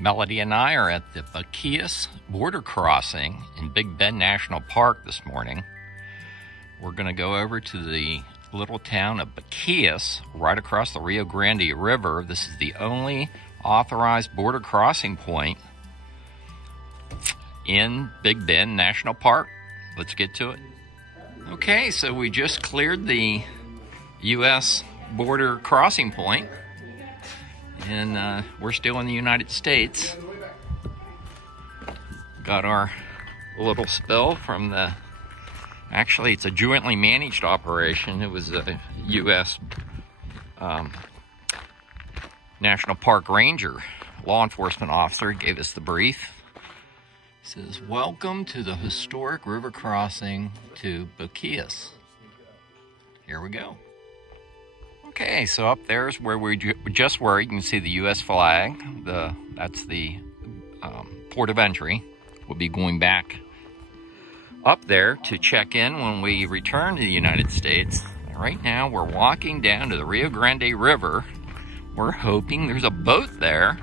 Melody and I are at the Boquillas border crossing in Big Bend National Park this morning. We're going to go over to the little town of Boquillas, right across the Rio Grande River. This is the only authorized border crossing point in Big Bend National Park. Let's get to it. Okay, so we just cleared the U.S. border crossing point, and we're still in the United States. Got our little spill from the, actually it's a jointly managed operation. It was a U.S. National Park Ranger, law enforcement officer, gave us the brief. It says, "Welcome to the historic river crossing to Boquillas." Here we go. Okay, so up there is where we just were. You can see the U.S. flag. That's the port of entry. We'll be going back up there to check in when we return to the United States. Right now, we're walking down to the Rio Grande River. We're hoping there's a boat there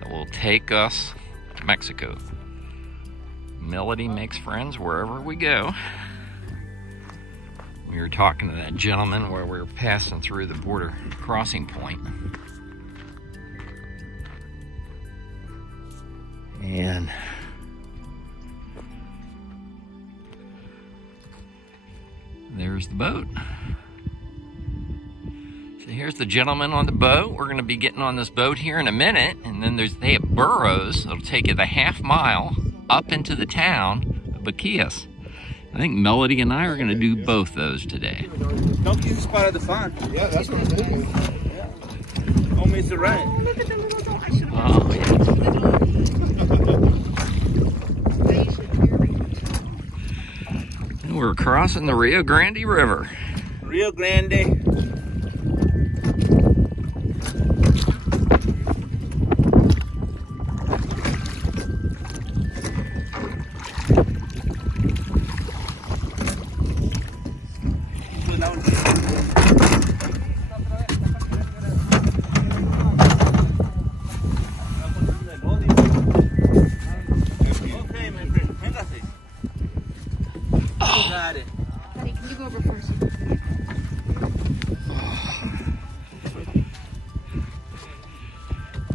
that will take us to Mexico. Melody makes friends wherever we go. We were talking to that gentleman where we were passing through the border crossing point. And there's the boat. So here's the gentleman on the boat. We're going to be getting on this boat here in a minute. And then they have burros. It'll take you the half mile up into the town of Boquillas. I think Melody and I are going to do both those today. Donkeys is part of the fun. Yeah, that's what I'm doing. Yeah. Don't miss the ride. Oh, yeah. And we're crossing the Rio Grande River. Rio Grande.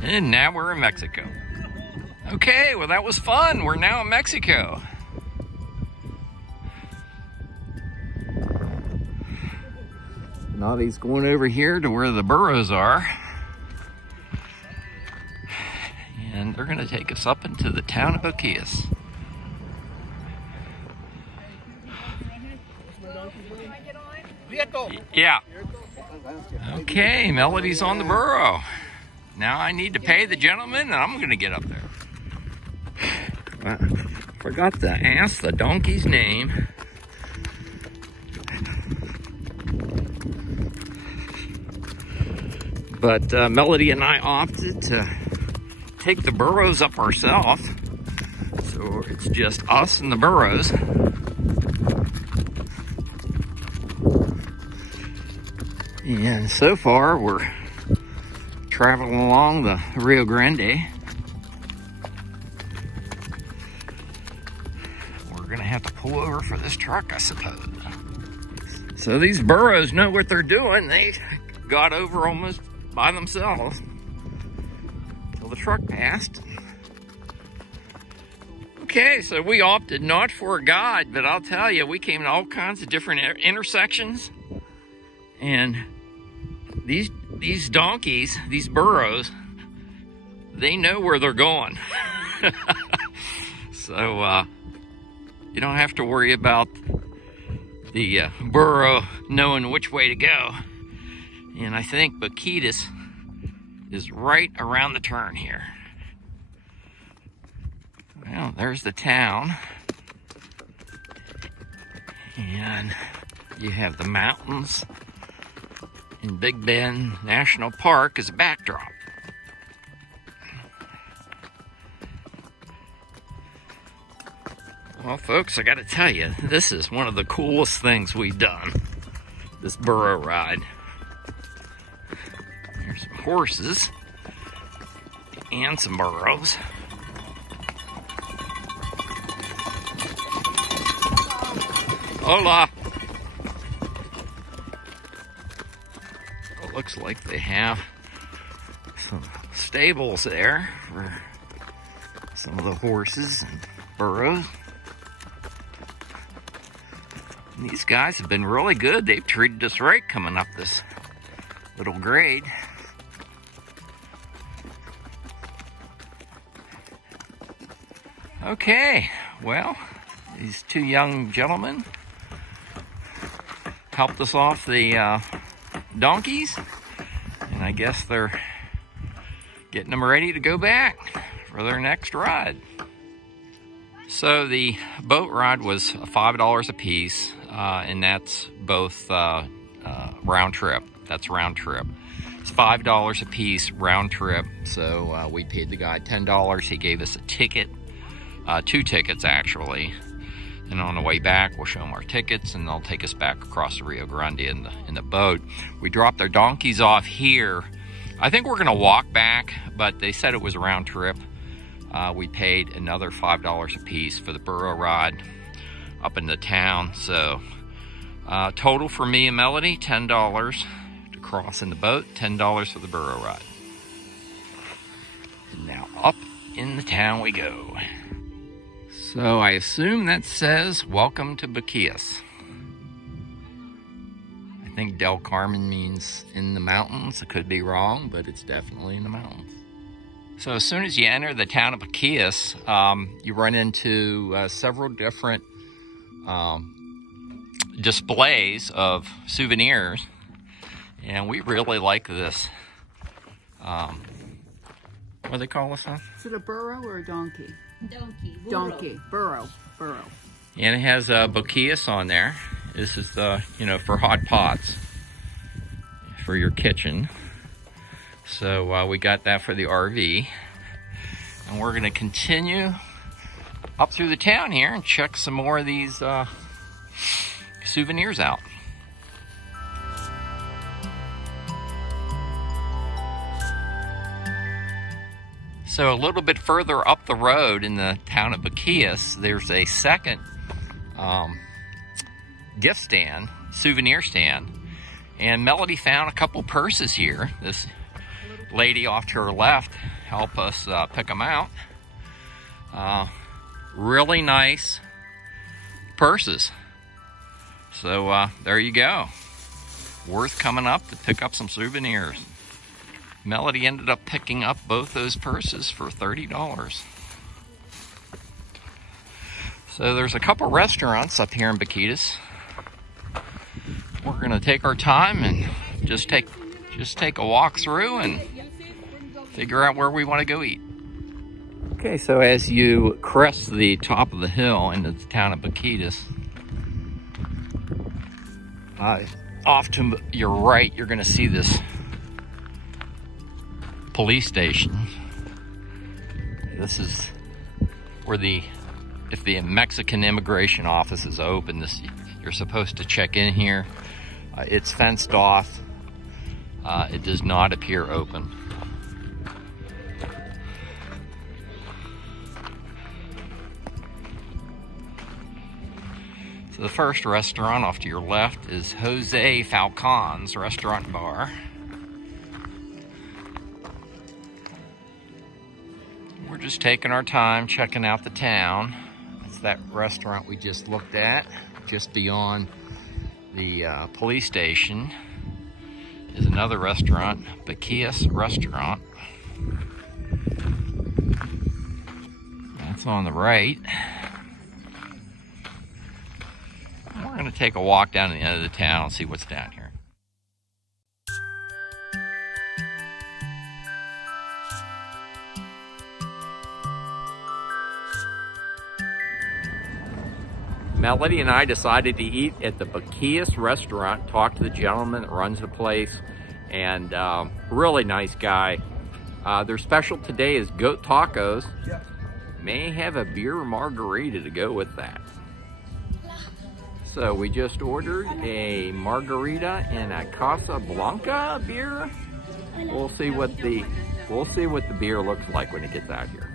And now we're in Mexico. Okay, well that was fun. We're now in Mexico. Naudie's going over here to where the burros are. And they're gonna take us up into the town of Boquillas. Yeah. Okay, Melody's on the burro. Now I need to pay the gentleman, and I'm going to get up there. Forgot to ask the donkey's name. But Melody and I opted to take the burros up ourselves. So it's just us and the burros. And so far, we're traveling along the Rio Grande. We're gonna have to pull over for this truck, I suppose. So these burros know what they're doing. They got over almost by themselves till the truck passed. Okay, so we opted not for a guide, but I'll tell you, we came to all kinds of different intersections, and these donkeys, these burros, they know where they're going. So you don't have to worry about the burro knowing which way to go. And I think Boquillas is right around the turn here. Well, there's the town. And you have the mountains in Big Bend National Park as a backdrop. Well, folks, I gotta tell you, this is one of the coolest things we've done, this burro ride. There's some horses, and some burros. Hola! It looks like they have some stables there for some of the horses and burros. And these guys have been really good. They've treated us right coming up this little grade. Okay, well, these two young gentlemen helped us off the donkeys, and I guess they're getting them ready to go back for their next ride. So the boat ride was $5 a piece, and that's both round trip. That's round trip. It's $5 a piece round trip. So we paid the guy $10. He gave us a ticket, 2 tickets actually. And on the way back, we'll show them our tickets, and they'll take us back across the Rio Grande in the boat. We dropped their donkeys off here. I think we're gonna walk back, but they said it was a round trip. We paid another $5 a piece for the burro ride up into town. So total for me and Melody, $10 to cross in the boat, $10 for the burro ride. And now up in the town we go. So I assume that says, welcome to Boquillas. I think Del Carmen means in the mountains. I could be wrong, but it's definitely in the mountains. So as soon as you enter the town of Boquillas, you run into several different displays of souvenirs. And we really like this. What do they call this one? Is it a burro or a donkey? Donkey. Burro. Donkey. Burro. Burro. And it has Boquillas on there. This is the, for hot pots for your kitchen. So we got that for the RV. And we're gonna continue up through the town here and check some more of these souvenirs out. So a little bit further up the road in the town of Boquillas, there's a second gift stand, souvenir stand. And Melody found a couple purses here. This lady off to her left helped us pick them out. Really nice purses. So there you go. Worth coming up to pick up some souvenirs. Melody ended up picking up both those purses for $30. So there's a couple restaurants up here in Boquillas. We're gonna take our time and just take a walk through and figure out where we want to go eat. Okay, so as you crest the top of the hill into the town of Boquillas, off to your right, you're gonna see this police station. This is where if the Mexican immigration office is open, you're supposed to check in here. It's fenced off. It does not appear open. So the first restaurant off to your left is Jose Falcon's Restaurant Bar. We're just taking our time checking out the town. That's that restaurant we just looked at. Just beyond the police station is another restaurant, Boquillas Restaurant. That's on the right. We're going to take a walk down to the end of the town and see what's down here. Melody and I decided to eat at the Boquillas Restaurant, talk to the gentleman that runs the place, and really nice guy. Their special today is goat tacos. Yes. May have a beer margarita to go with that. So we just ordered a margarita and a Casa Blanca beer. We'll see what the We'll see what the beer looks like when it gets out here.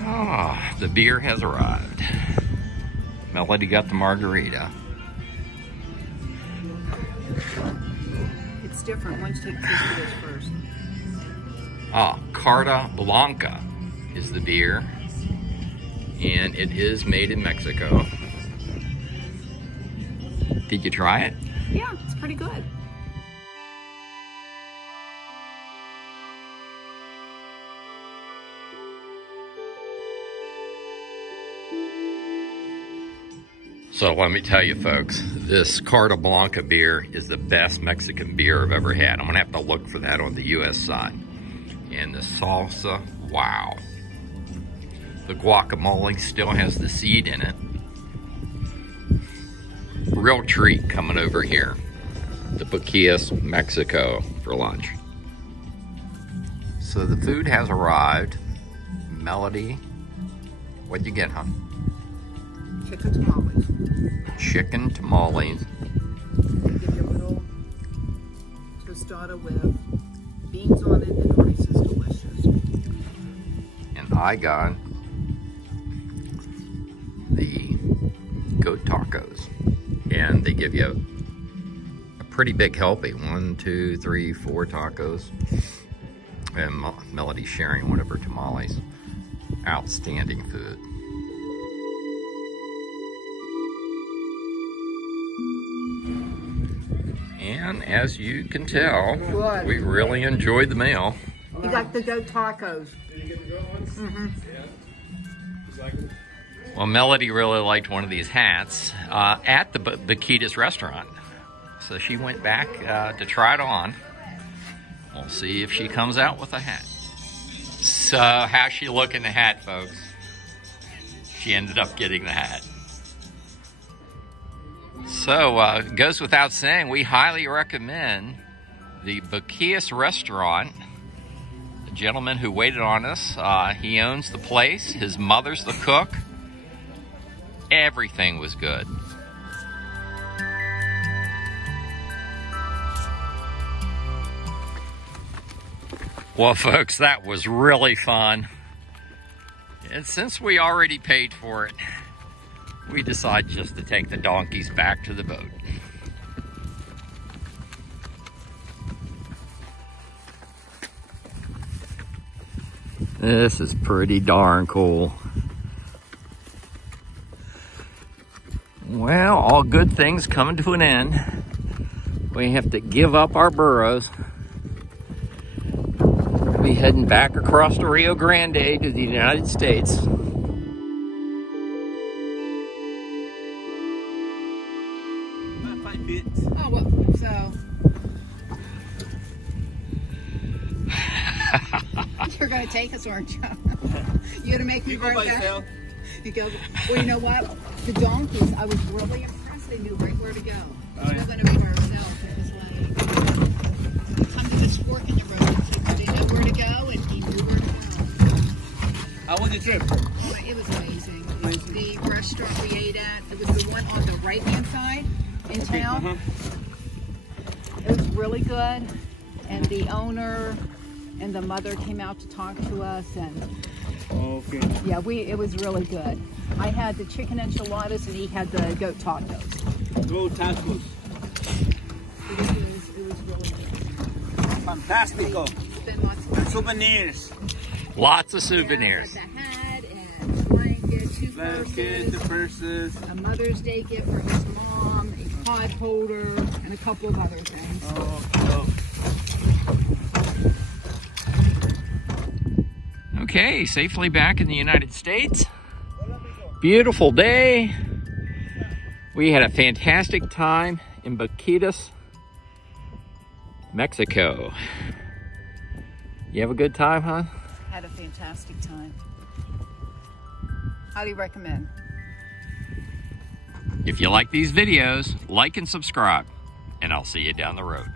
Ah, the beer has arrived. Melody got the margarita. It's different. Why don't you take a taste of this first? Ah, Carta Blanca is the beer, and it is made in Mexico. Did you try it? Yeah, it's pretty good. So let me tell you folks, this Carta Blanca beer is the best Mexican beer I've ever had. I'm gonna have to look for that on the US side. And the salsa, wow. The guacamole still has the seed in it. Real treat coming over here to Boquillas, Mexico for lunch. So the food has arrived. Melody, what'd you get, hon? Chicken tamales. Chicken tamales. They give you a little tostada with beans on it, and the rice is delicious. And I got the goat tacos. And they give you a pretty big helping. 1, 2, 3, 4 tacos. And Melody's sharing one of her tamales. Outstanding food. And as you can tell, Good. we really enjoyed the meal. You got the goat tacos. Did you get the goat ones? Mm-hmm. Yeah. Well, Melody really liked one of these hats at the Boquillas Restaurant. So she went back to try it on. We'll see if she comes out with a hat. So how's she look in the hat, folks? She ended up getting the hat. So it goes without saying, we highly recommend the Boquillas Restaurant. The gentleman who waited on us, he owns the place. His mother's the cook. Everything was good. Well, folks, that was really fun. And since we already paid for it, we decided just to take the donkeys back to the boat. This is pretty darn cool. Well, all good things coming to an end. We have to give up our burros. We'll be heading back across the Rio Grande to the United States. About 5 feet. Oh, well, so. You're going to take us, aren't you? You're going to make me You go run by back? yourself. You go, well, you know what? The donkeys, I was really impressed. They knew right where to go. Oh, We're yeah. going to be ourselves. It was like, you come to this fork in the road. They know where to go, and he knew where to go. How was the trip? Oh, it was amazing. The restaurant we ate at, it was the one on the right-hand side in town. It was really good. And the owner and the mother came out to talk to us, and Okay. yeah, it was really good. I had the chicken enchiladas, and he had the goat tacos. Goat tacos. It was really good. Fantastico. Spent lots of money. Souvenirs. Lots of souvenirs. Yeah, the hat and blanket, 2 Blankets, the purses, purses. a Mother's Day gift for his mom, a pod holder, and a couple of other things. Oh. Okay, safely back in the United States. Beautiful day. We had a fantastic time in Boquillas, Mexico. You have a good time, huh? Had a fantastic time. Highly recommend. If you like these videos, like and subscribe, and I'll see you down the road.